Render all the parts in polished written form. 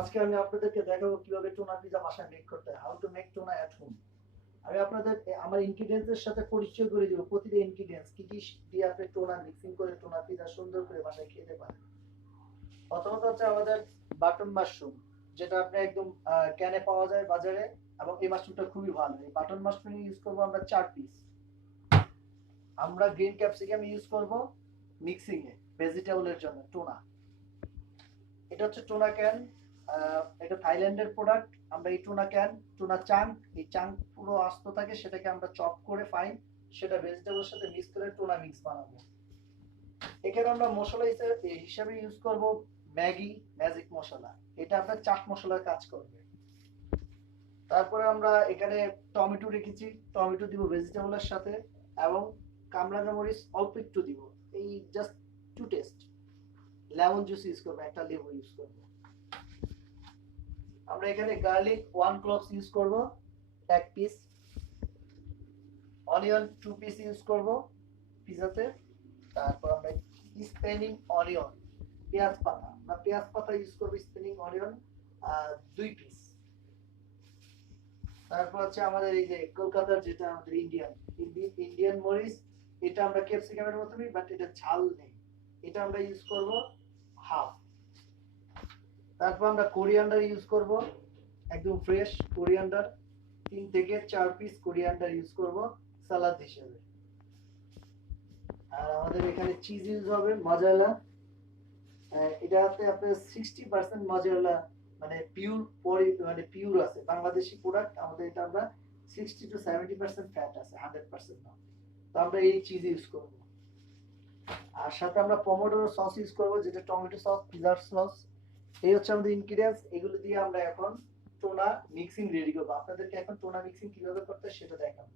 আজকে আমি আপনাদেরকে দেখাবো কিভাবে টুনা পিজা বাসায় মেক করতে হয়, how to make tuna at home. আমি আপনাদের আমার ইনগ্রিডিয়েন্টস এর সাথে পরিচয় করে দিব, প্রতিটা ইনগ্রিডিয়েন্টস কি কি দিয়ে আপনি টুনা মিক্সিং করে টুনা পিজা সুন্দর করে বাসায় খেতে পারেন। প্রথমত হচ্ছে আমাদের বাটন মাশরুম, যেটা আপনি একদম ক্যানে পাওয়া যায় বাজারে, এবং এই মাশরুমটা খুবই ভালো। এই বাটন মাশরুম ইউজ করবো আমরা 4 পিস। আমরা গ্রিন ক্যাপসিকাম ইউজ করব মিক্সিং এ ভেজিটেবলের জন্য। টুনা, এটা হচ্ছে টুনা ক্যান, এটা থাইল্যান্ডের প্রোডাক্ট। আমরা এই টুনা ক্যান, টুনা চাঙ্ক, এই চাঙ্ক পুরো আস্ত থাকে, সেটাকে আমরা চপ করে ফাইন, সেটা ভেজিটেবলের সাথে মিক্স করে টুনা মিক্স বানাবো। এখানে আমরা মশলা হিসাবে ইউজ করব ম্যাগি ম্যাজিক মশলা, এটা আপনার চাট মশলার কাজ করবে। তারপরে আমরা এখানে টমেটো রেখেছি, টমেটো দিব ভেজিটেবলের সাথে, এবং কামরাঙা মরিচ অল্প একটু দিব, এই just to taste. Lemon juice use করবো, একটা লেবু ইউজ করবো। আমরা এখানে গার্লিক 1 ক্লভস ইউজ করব 1 পিস, অনিয়ন 2 পিস ইউজ করব পিজাতে। তারপর আমরা স্প্যানিং অনিয়ন, পেঁয়াজ পাতা, আমরা পেঁয়াজ পাতা ইউজ করব স্প্যানিং অনিয়ন 2 পিস। তারপর হচ্ছে আমাদের এই যে কলকাতার যেটা আমাদের ইন্ডিয়ান মরিচ, এটা আমরা ক্যাপসিকামের মতনই, বাট এটা ঝাল নেই, এটা আমরা ইউজ করব হাফ। তারপর আমরা কোরিয়ান্ডার ইউজ করব, একদম ফ্রেশ কোরিয়ান্ডার, 3 থেকে 4 পিস কোরিয়ান্ডার ইউজ করব সালাদ হিসেবে। আর আমাদের এখানে চিজ ইউজ হবে মজারেলা, এটাতে আপনার 60% মজারেলা, মানে পিওর আছে, বাংলাদেশি প্রোডাক্ট আমাদের, এটা আমরা 60 to 70% ফ্যাট আছে, 100% না। তো আমরা এই চিজ ইউজ করব। আর সাথে আমরা পমোডোরো সস ইউজ করব, যেটা টমেটো সস, পিজার সস। এই হচ্ছে আমাদের ইনগ্রিডিয়েন্টস, এগুলো দিয়ে আমরা এখন টোনা মিক্সিং রেডি করবো। আপনাদেরকে এখন টোনা মিক্সিং কিভাবে করতে হয় সেটা দেখাবো।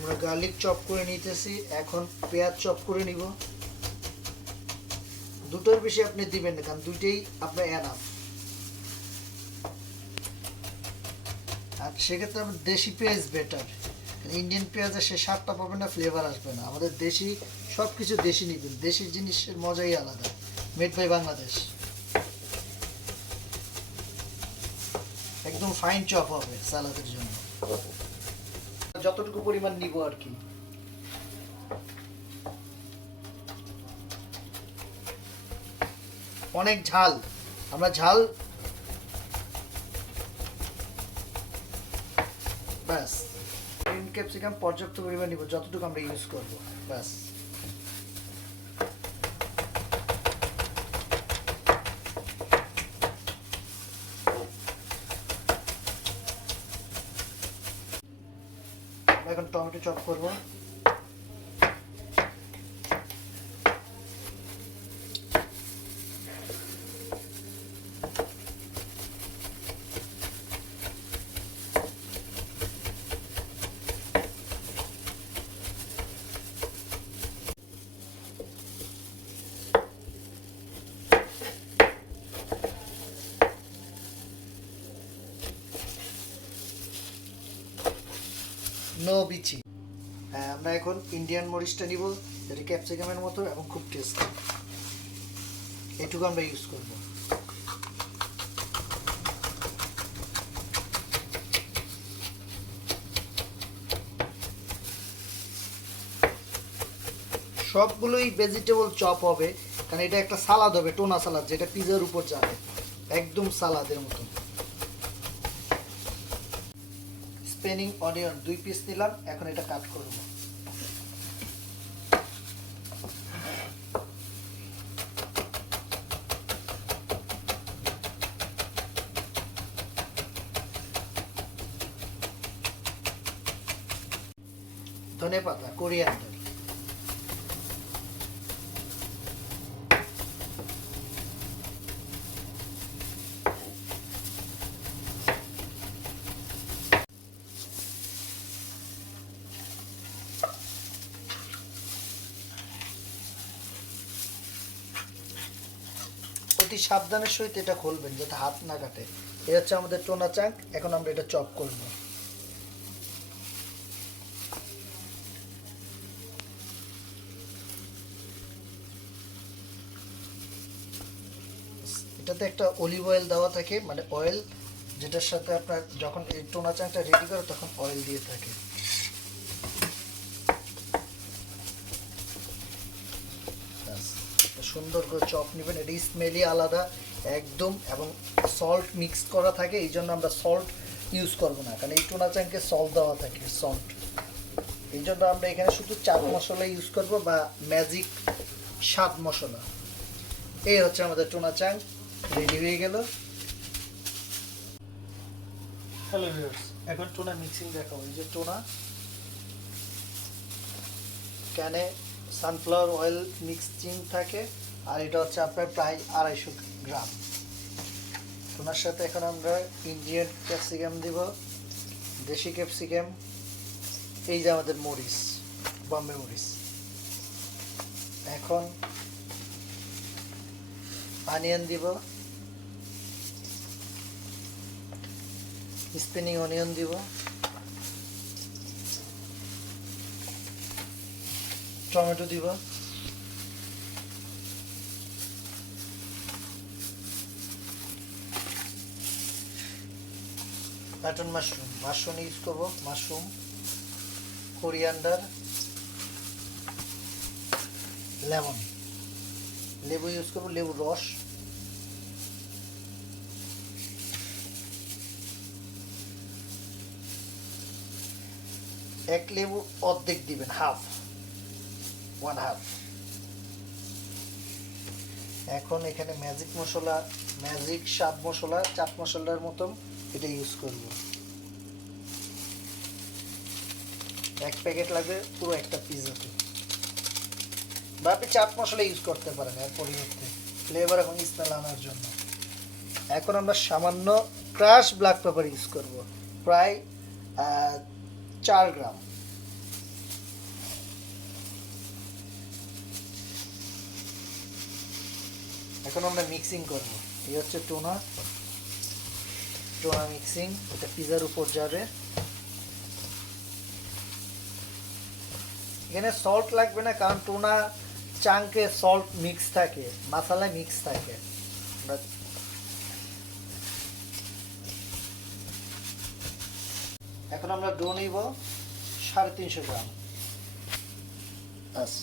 আমরা গার্লিক চপ করে নিতেছি, এখন পেঁয়াজ চপ করে নিব। দুটোর বেশি আপনি দিবেন না, কারণ দুইটাই আপনার এনাফ। আর সেক্ষেত্রে আমরা দেশি পেঁয়াজ বেটার, ইন্ডিয়ান পেঁয়াজের সে স্বাদটা পাবে না, ফ্লেভার আসবে না। আমাদের দেশি সব কিছু দেশি নিবেন, দেশি জিনিসের মজাই আলাদা। মেড বাই বাংলাদেশ, একদম ফাইন চপ হবে সালাদের জন্য, যতটুকু পরিমাণ নিব আর কি। অনেক ঝাল, আমরা ঝাল ব্যাস। গ্রিন ক্যাপসিকাম পর্যাপ্ত পরিমাণ নিব, যতটুকু আমরা ইউজ করব ব্যাস। এখন টমেটো চপ করব। নো বিচি। হ্যাঁ, আমরা এখন ইন্ডিয়ান মরিচটা নিব, যেটা ক্যাপসিকামের মতো এবং খুব টেস্টি, এটুকু আমরা ইউজ করব। সবগুলোই ভেজিটেবল চপ হবে, কারণ এটা একটা সালাদ হবে, টোনা সালাদ, যেটা পিজার উপর যাবে, একদম সালাদের মতো। স্পেনিং অনিয়ন 2 পিস নিলাম, এখন এটা কাট করব। ধনেপাতা, কোরিয়ান্ডার, অতি সাবধানের সহিত এটা খুলবেন যাতে হাত না কাটে। এটা হচ্ছে আমাদের টোনা চাঙ্ক, এখন আমরা এটা চপ করব। এটাতে একটা অলিভ অয়েল দেওয়া থাকে, মানে অয়েল যেটার সাথে আপনার যখন এই টোনা চাংটা রেডি করে তখন অয়েল দিয়ে থাকে। সুন্দর করে চপ নেবেন, এটি স্মেলই আলাদা একদম, এবং সল্ট মিক্স করা থাকে, এই জন্য আমরা সল্ট ইউজ করব না, কারণ এই টোনা চাংকে সল্ট দেওয়া থাকে, সল্ট। এই জন্য আমরা এখানে শুধু চাট মশলা ইউজ করব বা ম্যাজিক স্বাদ মশলা। এই হচ্ছে আমাদের টোনা চাং রেডি হয়ে গেল। হ্যালো ভিউয়ার্স, এখন টোনা মিক্সিং দেখাবো। এই যে টোনা, ক্যানে সানফ্লাওয়ার অয়েল মিক্সিং থাকে, আর এটা হচ্ছে আপনার প্রায় 250 গ্রাম। টোনার সাথে এখন আমরা ইন্ডিয়ান ক্যাপসিকাম দিব, দেশি ক্যাপসিকাম, এই যে আমাদের মরিচ, বম্বে মরিচ। এখন অনিয়ন দিব, স্পিনিং অনিয়ন দিব, টমেটো দিব, বাটন মাশরুম, মাশরুম ইউজ করবো, মাশরুম, কোরিয়ান্ডার, লেমন, লেবু ইউজ করবো, লেবুর রস, এক লেবু অর্ধেক দিবেন, হাফ, 1/2। এখন এখানে ম্যাজিক মশলা, ম্যাজিক স্বাদ মশলা, চাট মশলার মতন এটা ইউজ করব। 1 প্যাকেট লাগবে পুরো একটা পিজাতে, বা আপনি চাট মশলা ইউজ করতে পারেন এর পরিবর্তে, ফ্লেভার এবং স্মেল আনার জন্য। এখন আমরা সামান্য ক্রাশ ব্ল্যাক পেপার ইউজ করব, প্রায় 4 গ্রাম। এখন আমরা মিক্সিং করব। এই হচ্ছে টোনা, টোনা মিক্সিং, এটা পিজার উপর যাবে। এখানে সল্ট লাগবে না, কারণ টোনা চাঙ্কে সল্ট মিক্স থাকে, মশলায় মিক্স থাকে। এখন আমরা ডো নিব 350 গ্রাম। বাস।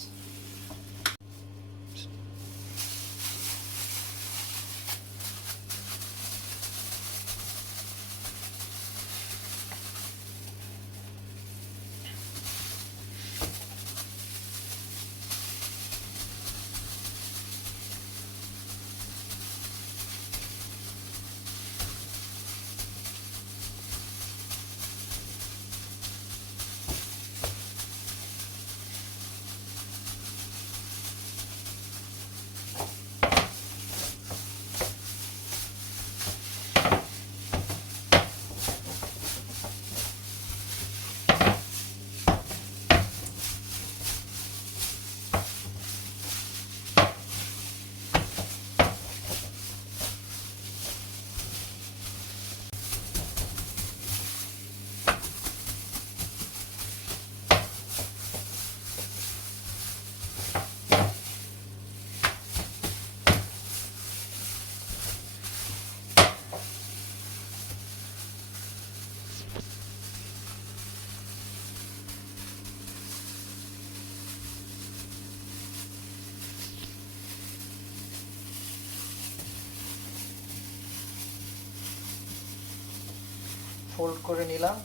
ফোল্ড করে নিলাম।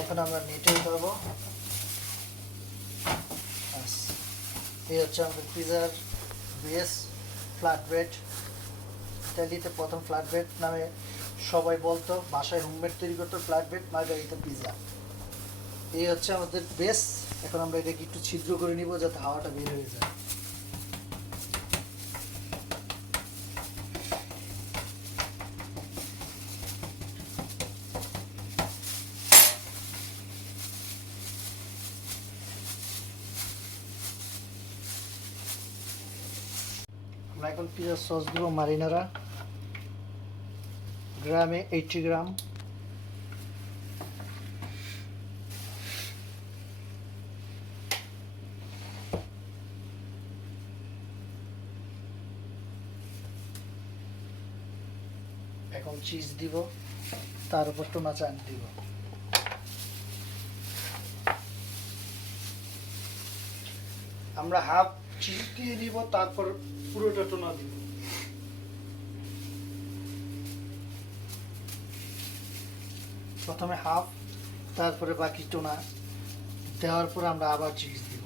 এখন আমরা নেটে উঠাবো। এই হচ্ছে আমাদের পিজার বেস ফ্ল্যাট ব্রেড। ইতালিতে প্রথম ফ্ল্যাট ব্রেড নামে সবাই বলতো, বাসায় হোমমেড তৈরি করতো ফ্ল্যাট ব্রেড মার্গারিটা পিজা। এই হচ্ছে আমাদের বেস। এখন আমরা এটাকে একটু ছিদ্র করে নিব যাতে হাওয়াটা বের হয়ে যায়। আমরা এখন পিজার সস দিব মারিনারা, গ্রামে 80 গ্রাম। এখন চিজ দিব, তার উপর টোনা চাট দিব। আমরা হাফ চিজ দিয়ে দিব, তারপর পুরোটা টোনা দিব। প্রথমে হাফ, তারপরে বাকি টোনা দেওয়ার পর আমরা আবার চিজ দিব।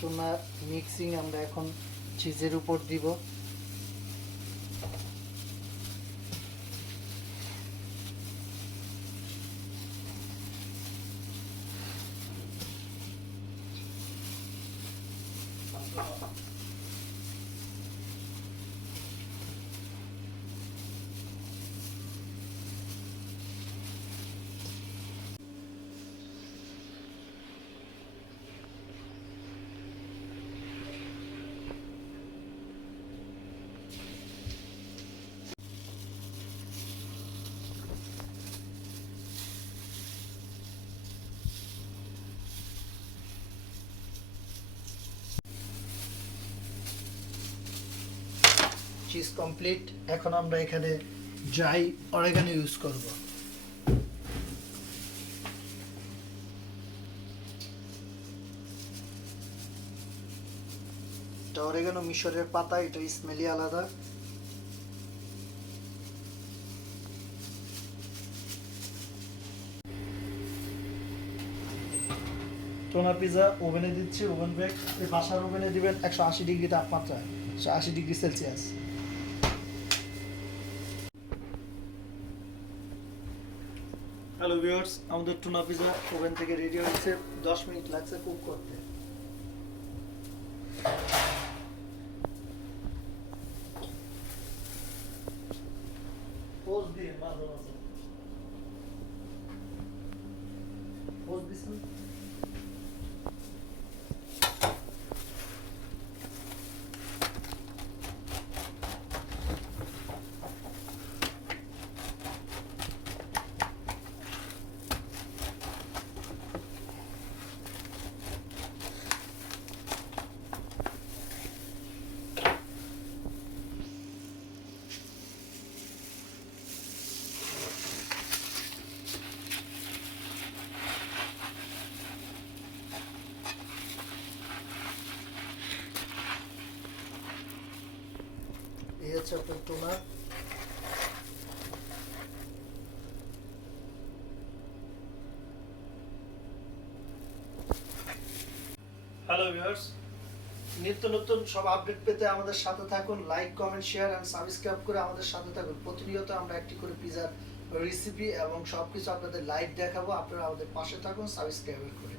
টোনা মিক্সিং আমরা এখন চিজের উপর দিব। Cheese complete. এখন আমরা এখানে ড্রাই অরিগানো ইউজ করব। এটা অরিগানো মিশরের পাতা, এটা স্মেলি আলাদা। টোনা পিজা ওভেনে দিচ্ছি, ওভেন বেক। বাসার ওভেনে দিবেন 180 ডিগ্রি তাপমাত্রায়, 180 ডিগ্রি সেলসিয়াস। হ্যালো ভিউয়ার্স, আমাদের টুনা পিজা ওভেন থেকে রেডি হয়েছে। 10 মিনিট লাগছে কুক করতে। পোজ দিয়ে মাঝে মাঝে পোজ দিছেন। এই হচ্ছে আপনার টোনা। হ্যালো ভিউয়ার্স, নিত্য নতুন সব আপডেট পেতে আমাদের সাথে থাকুন। Like, comment, share and subscribe করে আমাদের সাথে থাকুন। প্রতিনিয়ত আমরা একটি করে পিজার রেসিপি এবং সবকিছু আপনাদের লাইভ দেখাবো। আপনারা আমাদের পাশে থাকুন সাবস্ক্রাইব করে।